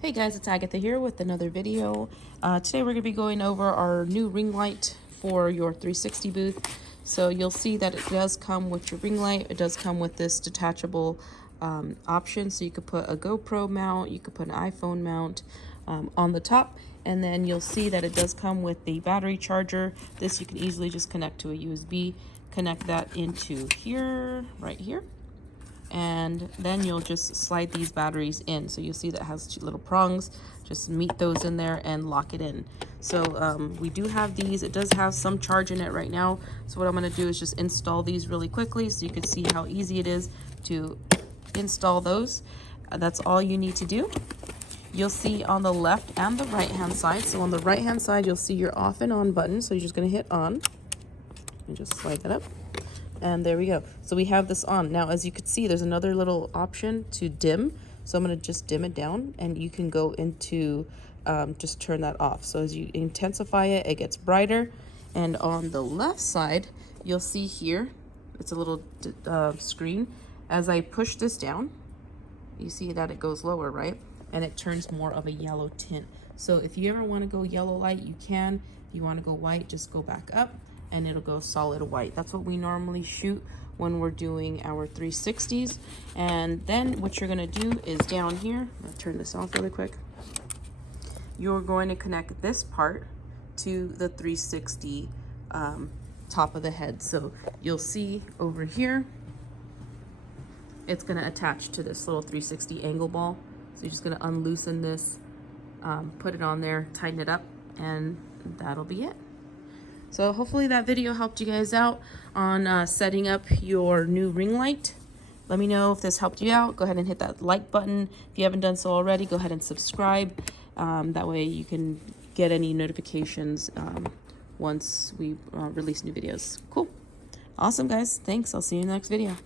Hey guys, it's Agatha here with another video. Today we're going to be going over our new ring light for your 360 booth. So you'll see that it does come with your ring light. It does come with this detachable option. So you could put a GoPro mount, you could put an iPhone mount on the top. And then you'll see that it does come with the battery charger. This you can easily just connect to a USB, connect that into here, right here. And then you'll just slide these batteries in. So you'll see that it has two little prongs. Just meet those in there and lock it in. So we do have these. It does have some charge in it right now. So what I'm going to do is just install these really quickly so you can see how easy it is to install those. That's all you need to do. You'll see on the left and the right hand side. So on the right hand side, you'll see your off and on button. So you're just going to hit on and just slide that up. And there we go. So we have this on. Now, as you can see, there's another little option to dim. So I'm going to just dim it down, and you can go into just turn that off. So as you intensify it, it gets brighter. And on the left side, you'll see here, it's a little screen. As I push this down, you see that it goes lower, right? And it turns more of a yellow tint. So if you ever want to go yellow light, you can. If you want to go white, just go back up and it'll go solid white. That's what we normally shoot when we're doing our 360s. And then what you're gonna do is down here, I'll turn this off really quick. You're going to connect this part to the 360 top of the head. So you'll see over here, it's gonna attach to this little 360 angle ball. So you're just gonna unloosen this, put it on there, tighten it up, and that'll be it. So hopefully that video helped you guys out on setting up your new ring light. Let me know if this helped you out. Go ahead and hit that like button. If you haven't done so already, go ahead and subscribe. That way you can get any notifications once we release new videos. Cool. Awesome, guys. Thanks. I'll see you in the next video.